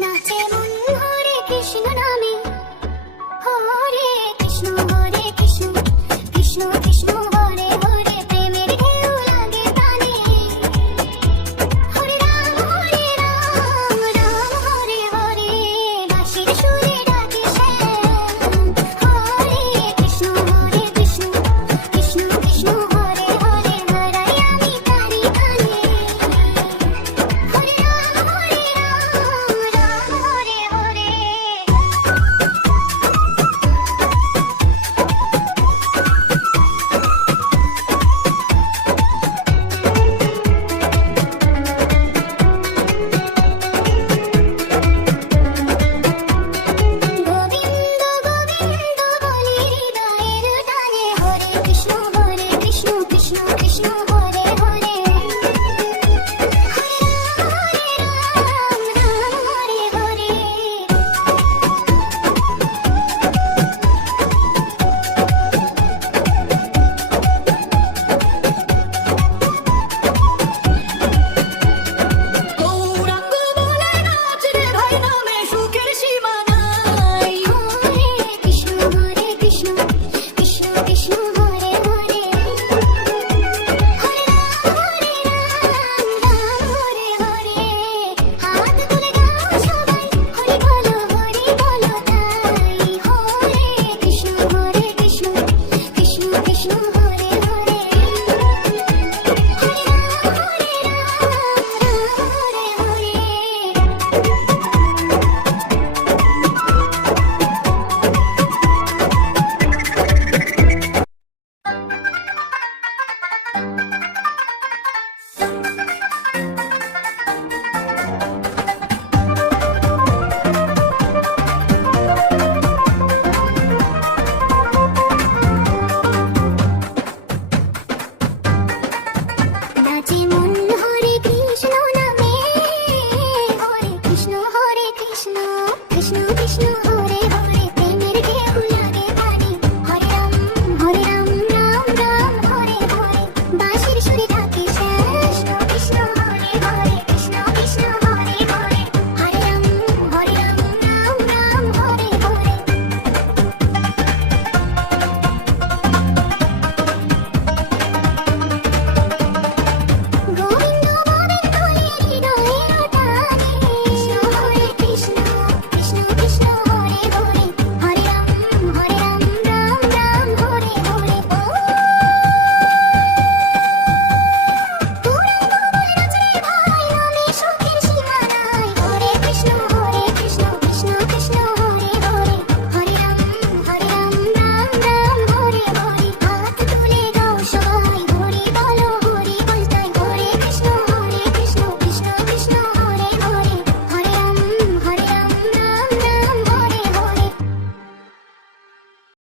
নাচে মন হরে কৃষ্ণ নামে, হরে কৃষ্ণ কৃষ্ণ কৃষ্ণ হরে হরে, প্রেমের ঢেউ লাগে প্রাণে। হরে রাম রাম হরে হরে, বাঁশির সুরে ডাকে শ্যাম। হরে কৃষ্ণ কৃষ্ণ কৃষ্ণ হরে হরে, হারাই আমি তারি গানে। হরে রাম রাম হরে হরে। গোবিন্দ গোবিন্দ বলি হৃদয়ের টানে, হরে কৃষ্ণ কৃষ্ণ কৃষ্ণ হরে হরে। হরে রাম হরে হরে। গৌরাঙ্গ বলে নাচ রে ভাই, নামে সুখের সীমা নাই। হরে কৃষ্ণ কৃষ্ণ কৃষ্ণ হরে হরে। হরে রাম হরে হরে। হাত তুলে গাও সবাই, হরি বলো তাই। হরে কৃষ্ণ কৃষ্ণ কৃষ্ণ হরে